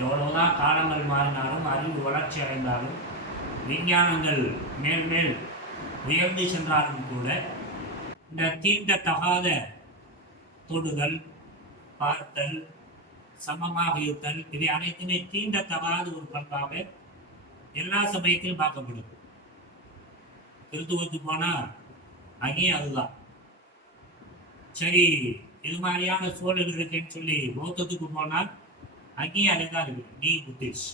எவ்வளவுதான் காலங்கள் மாறினாலும், அறிவு வளர்ச்சி அடைந்தாலும், விஞ்ஞானங்கள் மேல் மேல் உயர்ந்து சென்றாலும் கூட இந்த தீண்டத்தகாத தொடுதல், பார்த்தல், சமமாக இருத்தல், இவை அனைத்துமே தீண்டத்தகாத ஒரு பண்பாக எல்லா சமயத்திலும் பார்க்கப்படுது. கிறித்துவத்துக்கு போனா அங்கேயும் அதுதான். சரி, இது மாதிரியான சூழல் இருக்குன்னு சொல்லி பௌத்தத்துக்கு போனால் அங்கேயும் அதுதான் இருக்கு. நீ புத்திஷ்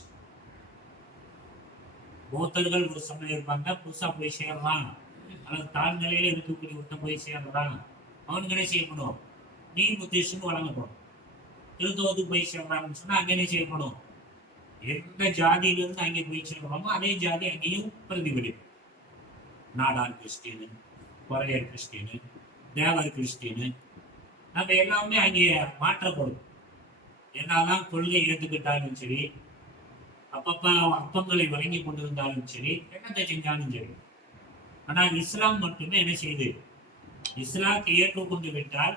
பௌத்தர்கள் ஒரு சமயம் இருப்பாங்க, புதுசா போய் சேரலாம் அல்லது தாழ்நிலையில இருக்கக்கூடிய ஒருத்தன் போய் சேர்றான், அவனுக்கு என்ன செய்யப்படும்? நீ புத்திஷ்னு வழங்கப்படும். கிறித்துவத்துக்கு போய் சேர்றான்னு சொன்னா அங்கே என்ன செய்யப்படும்? எந்த ஜாதியிலிருந்து அங்கே போய் சேர்றோமோ அதே ஜாதி அங்கேயும் பிரதிபலிக்கும். நாடார் கிறிஸ்டினு, கொரையர் கிறிஸ்டினு, தேவர் கிறிஸ்டினு, நம்ம எல்லாமே அங்கே மாற்றப்படும். என்னதான் கொள்கை ஏற்றுக்கிட்டாலும் சரி, அப்பப்ப அப்பங்களை வழங்கி கொண்டிருந்தாலும் சரி, என்னத்தை செஞ்சாலும் சரி. ஆனால் இஸ்லாம் மட்டுமே என்ன செய்யுது? இஸ்லாத்தை ஏற்றுக்கொண்டு விட்டால்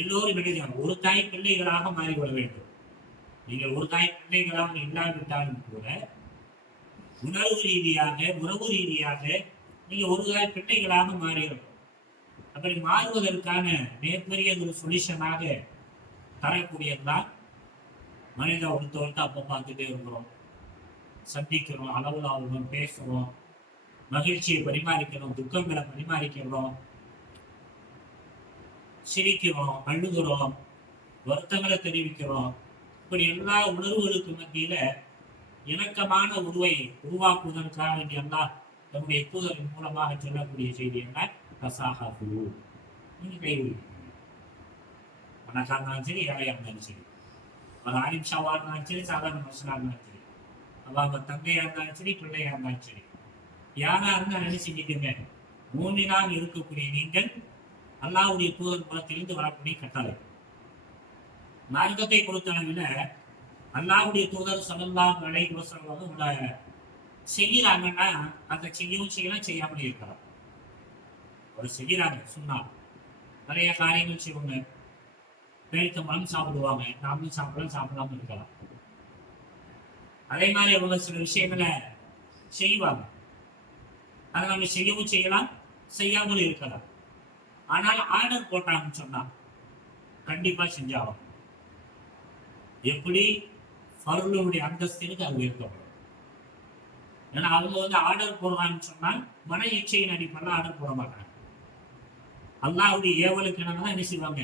எல்லோரும் என்ன ஒரு தாய் பிள்ளைகளாக மாறிவிட வேண்டும். நீங்கள் ஒரு தாய் பிள்ளைகளாக இல்லாவிட்டாலும் கூட உணர்வு ரீதியாக, உறவு ரீதியாக நீங்க ஒரு தாய் பிள்ளைகளாக மாறிடும். அப்படி மாறுவதற்கான மிகப்பெரிய ஒரு சொல்யூஷனாக தரக்கூடியதுதான் மனித ஒருத்தவர்கிட்ட அப்போ பார்த்துட்டே இருக்கிறோம், சந்திக்கிறோம், அளவில் ஆகிறோம், பேசுறோம், மகிழ்ச்சியை பரிமாறிக்கிறோம், துக்கங்களை பரிமாறிக்கிறோம், சிரிக்கிறோம், அழுகிறோம், வருத்தங்களை தெரிவிக்கிறோம். இப்படி எல்லா உணர்வுகளுக்கு மத்தியில இணக்கமான உருவை உருவாக்குவதற்காக எல்லாம் தன்னுடைய தூதரின் மூலமாக சொல்லக்கூடிய செய்தி என்ன? தசாஹு, நீங்க கைவிடு. பணக்காக இருந்தாலும் சரி, ஏழையா இருந்தாலும் சரி, ஒரு ஆலிம் ஷாவா இருந்தாலும் சரி, சாதாரண மனுஷனா இருந்தாலும் சரி, அவங்க தந்தையா இருந்தாலும் சரி, பிள்ளையா இருந்தாலும் சரி, யாரா இருந்தா நினைச்சுக்கிட்டுங்க, மூமினாக இருக்கக்கூடிய நீங்கள் அல்லாஹ்வுடைய தூதர் புறத்திலிருந்து வரக்கூடிய கட்டளை. மார்க்கத்தை பொறுத்தளவில் அல்லாஹ்வுடைய தூதர் ஸல்லல்லாஹு அலைஹி வஸல்லம் உங்களை செய்யறாங்கன்னா அந்த செய்யவும் செய்யலாம், செய்யாமலே இருக்கலாம். ஒரு செய்யறாங்க சொன்னா நிறைய காரியங்கள் செய்வாங்க, பேரித்தம்பழம் சாப்பிடுவாங்க, நாமளும் சாப்பிடலாம், சாப்பிடாம இருக்கலாம். அதே மாதிரி அவங்க சில விஷயங்களை செய்வாங்க, அதை நம்ம செய்யவும் செய்யலாம், செய்யாமலும் இருக்கலாம். ஆனால் ஆர்டர் போட்டாங்கன்னு சொன்னா கண்டிப்பா செஞ்சாகும். எப்படி ஃபர்லுடைய அந்தஸ்திற்கு அது உயர்த்தப்படும். ஏன்னா அவங்க ஆர்டர் போடுறாங்கன்னு சொன்னால் மன இச்சையின் அடிப்படையில் ஆர்டர் போட மாட்டாங்க. அல்லாஹ்வுடைய ஏவலுக்கு தான் என்ன செய்வாங்க?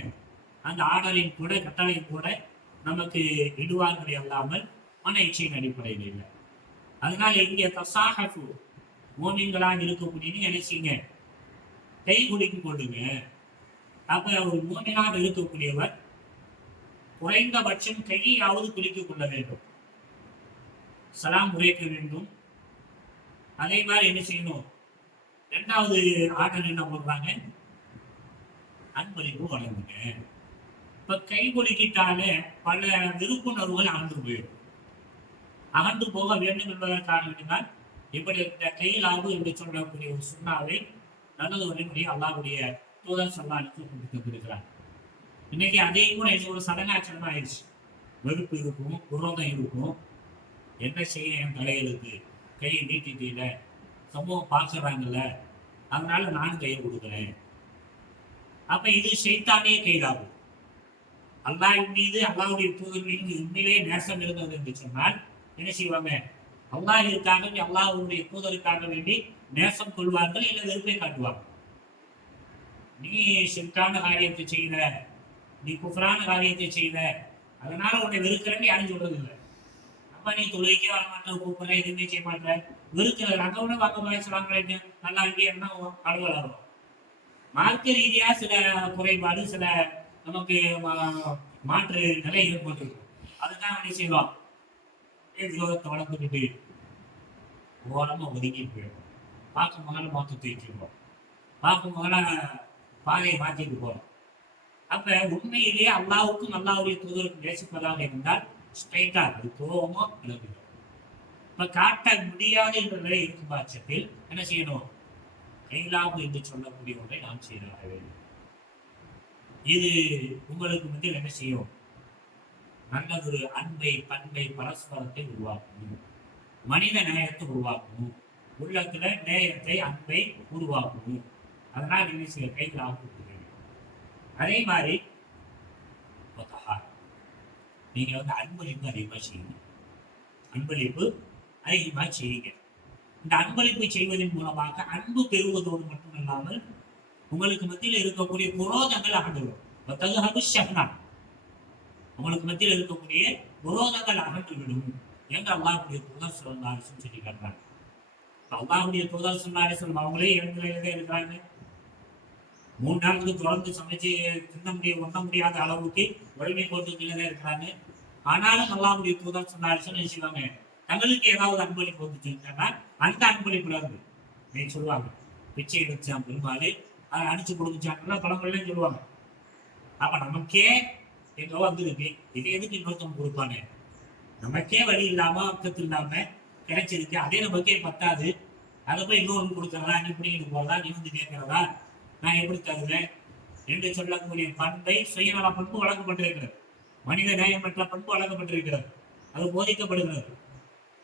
அந்த ஆர்டரின் கூட, கட்டளையின் கூட நமக்கு இடுவார்களே அல்லாமல் மன இச்சையின் அடிப்படையில் இல்லை. அதனால இங்கே தசாஹு, மோமின்களாக இருக்கக்கூடிய என்ன செய்யுங்க? கை குலுக்கிக் கொள்ளுங்க. அப்ப ஒரு மோமினாக இருக்கக்கூடியவர் குறைந்தபட்சம் கையாவது குலுக்கிக் கொள்ள வேண்டும், சலாம் உரைக்க வேண்டும். அதே மாதிரி என்ன செய்யணும்? இரண்டாவது ஆர்டர் என்ன போடுறாங்க? அன்பளிப்பு வழங்குங்க. இப்ப கை குலுக்கிட்டாலே பல விருப்புணர்வுகள் அகன்று போயிடும். அகன்று போக வேண்டும் என்பதற்காக வேண்டினால் இப்படி இந்த கையிலாவது என்று சொல்லக்கூடிய ஒரு சுண்ணாவை நல்லது வழிமுறை அல்லாஹ்வுடைய தூதர் ஸல்லல்லாஹு அலைஹி வஸல்லம் கொடுத்திருக்கிறார். இன்னைக்கு அதே கூட ஒரு சடங்காச்சரமா ஆயிடுச்சு. வெறுப்பு இருக்கும், குரோதம் இருக்கும், என்ன செய்ய என் தலையெழுத்து, கையை நீட்டிட்டீல, சமூகம் பார்க்கறாங்கல்ல, அதனால நானும் கையை கொடுக்குறேன். அப்ப இது ஷைத்தானே கைதாகும். அல்லாஹ்வின் மீது, அல்லாஹ்வுடைய தூதர் மீது உண்மையிலேயே நேசம் இருந்தது என்று சொன்னால் என்ன செய்வாங்க? அல்லாஹ்விற்காக, அல்லாஹ்வுடைய தூதருக்காக வேண்டி நேசம் கொள்வார்கள், இல்லை வெறுப்பை காட்டுவாங்க. நீ ஷிர்கான காரியத்தை செய்த, நீ குஃப்ரான காரியத்தை செய்த, அதனால உன்னை வெறுக்கிறேன்னு யாரும் சொல்றது இல்லை. அப்ப நீ தொழுகைக்கே வர மாட்டேன், கூப்பிடுற, எதுவுமே செய்ய மாட்டேன், வெறுக்கிறது. அங்க விட வாக்க சொல்றாங்களே நல்லா இருக்கே என்ன அலுவலகம். மார்க்க ரீதியா சில குறைபாடு, சில நமக்கு மாற்று நிலை ஏற்பட்டிருக்கும். அதுதான் என்ன செய்வோம்? விரோதத்தை வளர்த்துக்கிட்டு ஓரமா ஒதுக்கி போயிடும். பார்க்கும் முதல்ல மாற்ற தூக்கிடுவோம், பார்க்கும் முதல்ல பாதையை மாற்றிட்டு போறோம். அப்ப உண்மையிலேயே அல்லாஹ்வுக்கும் அல்லாஹ்வுடைய தூதருக்கும் நேசிப்பதாக இருந்தால் ஸ்ட்ரைட்டா அது கோபமோ விளங்குகிறோம். இப்ப காட்ட முடியாது என்ற நிலை இருக்கும் பட்சத்தில் என்ன செய்யணும்? கைலாபம் என்று சொல்லக்கூடிய ஒன்றை நாம் செய்தாக வேண்டும். இது உங்களுக்கு மத்தியில் என்ன செய்யும்? நல்லதொரு அன்பை, பண்பை, பரஸ்பரத்தை உருவாக்கும். மனித நேயத்தை உருவாக்கும். உள்ளத்துல நேயத்தை, அன்பை உருவாக்கும். அதனால என்ன செய்ய கை லாபம். அதே மாதிரி நீங்க அன்பளிப்பு அதிகமா செய்யுங்க. அன்பளிப்பு அதிகமா செய்யுங்க. இந்த அன்பளிப்பு செய்வதன் மூலமாக அன்பு பெறுவதோடு மட்டுமல்லாமல் உங்களுக்கு மத்தியில் இருக்கக்கூடிய குரோதங்கள் அகன்றுவிடும். உங்களுக்கு மத்தியில் இருக்கக்கூடிய குரோதங்கள் அகன்றுவிடும் என்று அல்லாஹ்வுடைய தூதர் ஸல்லல்லாஹு அலைஹி வஸல்லம் சொல்லி காட்டுறாங்க. அல்லாஹ்வுடைய தூதர் ஸல்லல்லாஹு அலைஹி வஸல்லம் அவங்களே எழுந்துலையிலே இருக்கிறாங்க. 3 நாளுக்கு தொடர்ந்து சமைச்சு தின்ன ஒண்ண முடியாத அளவுக்கு வலிமை கோட்டுக்குள்ளே இருக்கிறாங்க. ஆனாலும் அல்லாஹ்வுடைய தூதர் ஸல்லல்லாஹு அலைஹி வஸல்லம் செய்வாங்க, தங்களுக்கு ஏதாவது அன்பளிப்பு வந்துச்சுன்னா அந்த அன்பளிப்புல இருந்து நீ சொல்லுவாங்க பிச்சை எடுத்தான் பெருமாள் அதை அடிச்சு கொடுத்துச்சாங்கன்னா பழங்கள்லாம் சொல்லுவாங்க. அப்ப நமக்கே எங்கோ வந்துருக்கு, இது எதுக்கு இன்னொருத்தவங்க கொடுப்பாங்க? நமக்கே வழி இல்லாம பக்கத்து இல்லாம கிடைச்சிருக்கு, அதே நமக்கே பத்தாது, அதை போய் இன்னொரு கொடுக்கறதா, நீ பிடிக்கிட்டு போறதா, நீ வந்து கேட்கறதா, நான் எப்படி தருவேன் என்று சொல்லக்கூடிய பண்பை சுயநல பண்பு வழங்கப்பட்டிருக்கிறது. மனித நேயமற்ற பண்பு வழங்கப்பட்டிருக்கிறது. அது போதிக்கப்படுகிறது.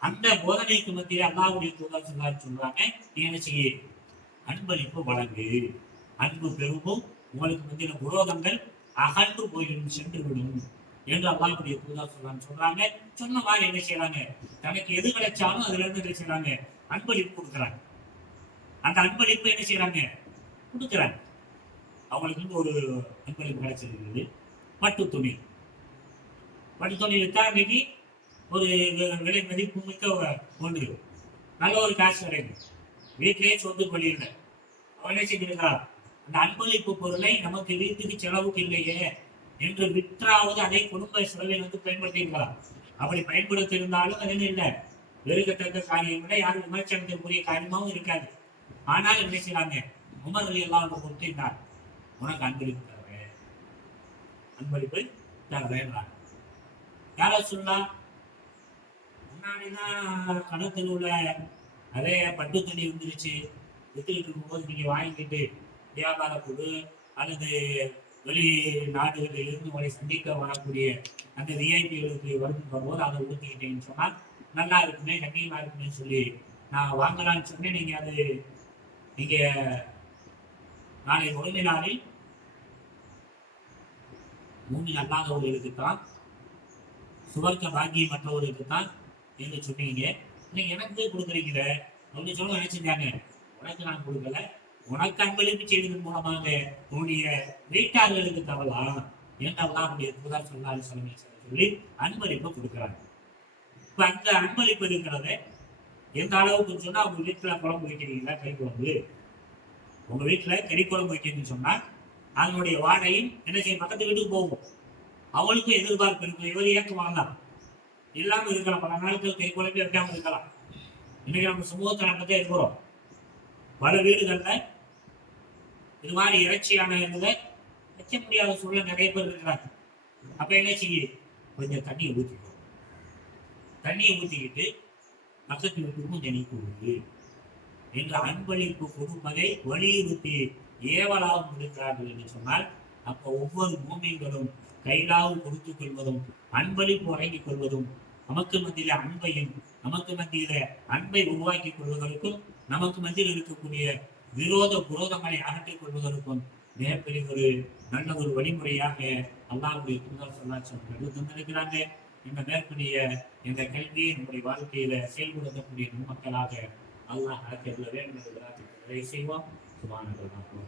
அந்த போதனைக்கு மத்தியில் அல்லாஹ்வுடைய தூதர் சொல்றாங்க, நீ என்ன செய்ய? அன்பளிப்பு வழங்கு. அன்பு பெருகும், உங்களுக்கு மத்தியில் விரோதங்கள் அகன்று போயிடும், சென்று விடும் என்று அல்லாஹ்வுடைய தூதர் சொல்றாங்க. சொன்ன மாதிரி என்ன செய்யறாங்க? தனக்கு எது கிடைச்சாலும் அதுல இருந்து என்ன செய்யறாங்க? அன்பளிப்பு கொடுக்குறாங்க. அந்த அன்பளிப்பு என்ன செய்யறாங்க? கொடுக்குறாங்க. அவங்களுக்கு ஒரு அன்பளிப்பு கிடைச்சிருக்கிறது, பட்டு துணி. பட்டு துணி வித்தா இன்னைக்கு ஒரு விலை மதிப்பு மிக்க ஒன்று, நல்ல ஒரு காசு கிடைக்கும். வீட்டிலேயே சொத்து கொள்ளியிருந்த அவன் என்ன செஞ்சிருக்கா? அந்த அன்பளிப்பு பொருளை நமக்கு வீட்டுக்கு செலவுக்கு இல்லையே என்று விற்றாவது அதை குடும்ப செலவில் பயன்படுத்தியிருக்கலாம். அப்படி பயன்படுத்தி இருந்தாலும் அது என்ன இல்லை, வெறுக்கத்தக்க காரியம் இல்லை, யாரும் விமர்சனத்திற்குரிய காரியமாகவும் இருக்காது. ஆனால் என்ன செய்யறாங்க? உமர் ரலியல்லாஹு அன்ஹு கொடுத்திருந்தார், உனக்கு அன்பளிப்பு தருவேன், அன்பளிப்பு தருவேன். யார சொல்லலாம்? முன்னாடிதான் கணத்தில் உள்ள அதே பட்டு துணி வந்துருச்சு, வித்துக்கிட்டு இருக்கும்போது நீங்க வாங்கிக்கிட்டு வியாபார குழு அல்லது வெளிநாடுகளில் இருந்து உங்களை சந்திக்க வரக்கூடிய அந்த விஐபிகளுக்கு வரும்போது அதை ஊற்றிக்கிட்டேன்னு சொன்னா நல்லா இருக்குமே, கண்ணியமா இருக்குமே சொல்லி நான் வாங்கலான்னு சொன்னேன். நீங்க அது நீங்க நாளை முழுமை நாளில் மூமின் அல்லாதவர்களுக்கு தான், சுவர்க்க பாக்கியம் மற்றவர்களுக்கு தான் என்று சொன்னீங்க. நீங்க எனக்கு கொடுக்குறீங்க அப்படின்னு சொல்ல நினைச்சிருந்தாங்க. உனக்கு நான் கொடுக்கல, உனக்கு அன்பளிப்பு செய்வதன் மூலமாக உன்னுடைய வீட்டாளர்களுக்கு தரலாம் என்று அல்லாஹ்வுடைய தூதர் ஸல்லல்லாஹு அலைஹி வஸல்லம் சொல்லி அன்பளிப்பு கொடுக்குறாங்க. இப்ப அந்த அன்பளிப்பு இருக்கிறத எந்த அளவுக்கு சொன்னா, உங்க வீட்டுல குழம்பு வைக்கிறீங்களா, கறி குழம்பு, உங்க வீட்டுல கறி குழம்பு வைக்கிறீங்கன்னு சொன்னா அதனுடைய வாடையும் என்ன செய்யும், பக்கத்து வீட்டுக்கு போகும். அவளுக்கும் எதிர்பார்ப்பு இருக்கும், இவர் ஏற்க வாங்கலாம், இல்லாம இருக்கலாம், பல நாட்கள் கறி குழம்பு வைக்காம இருக்கலாம். இன்னைக்கு நம்ம சமூகத்தை நடந்தே இருக்கிறோம். பல வீடுகள்ல இது மாதிரி இறைச்சியான இருந்ததை வைக்க முடியாத சூழல் நிறைய பேர் இருக்கிறாங்க. அப்ப என்ன செய்ய, கொஞ்சம் தண்ணியை ஊற்றிக்கணும். தண்ணியை ஊற்றிக்கிட்டு பக்கத்து வீட்டுக்கும் தண்ணி கொடுக்குது என்று அன்பளிப்பு கொடுப்பதை வலியுறுத்தி ஏவலாவும் இருக்கிறார்கள் என்று சொன்னால், அப்போ ஒவ்வொரு மூமின்களும் கைலாவும் கொடுத்துக் கொள்வதும் அன்பளிப்பு வழங்கிக் கொள்வதும் நமக்கு மத்தியில அன்பையும் நமக்கு மத்தியில அன்பை உருவாக்கி கொள்வதற்கும் நமக்கு மத்தியில் இருக்கக்கூடிய குரோதங்களை அகற்றிக் கொள்வதற்கும் மிகப்பெரிய ஒரு நல்ல ஒரு வழிமுறையாக அல்லாஹ்வுடைய தூதர் ஸல்லல்லாஹு அலைஹி வஸல்லம் தந்திருக்கிறாங்க. இந்த மேற்கூறிய இந்த கல்வியை நம்முடைய வாழ்க்கையில செயல்படுத்தக்கூடிய மக்களாக அல்லாஹ் ஆக்கியுள்ள வேண்டும் என்று செய்வோம். சுப்ஹானல்லாஹ்.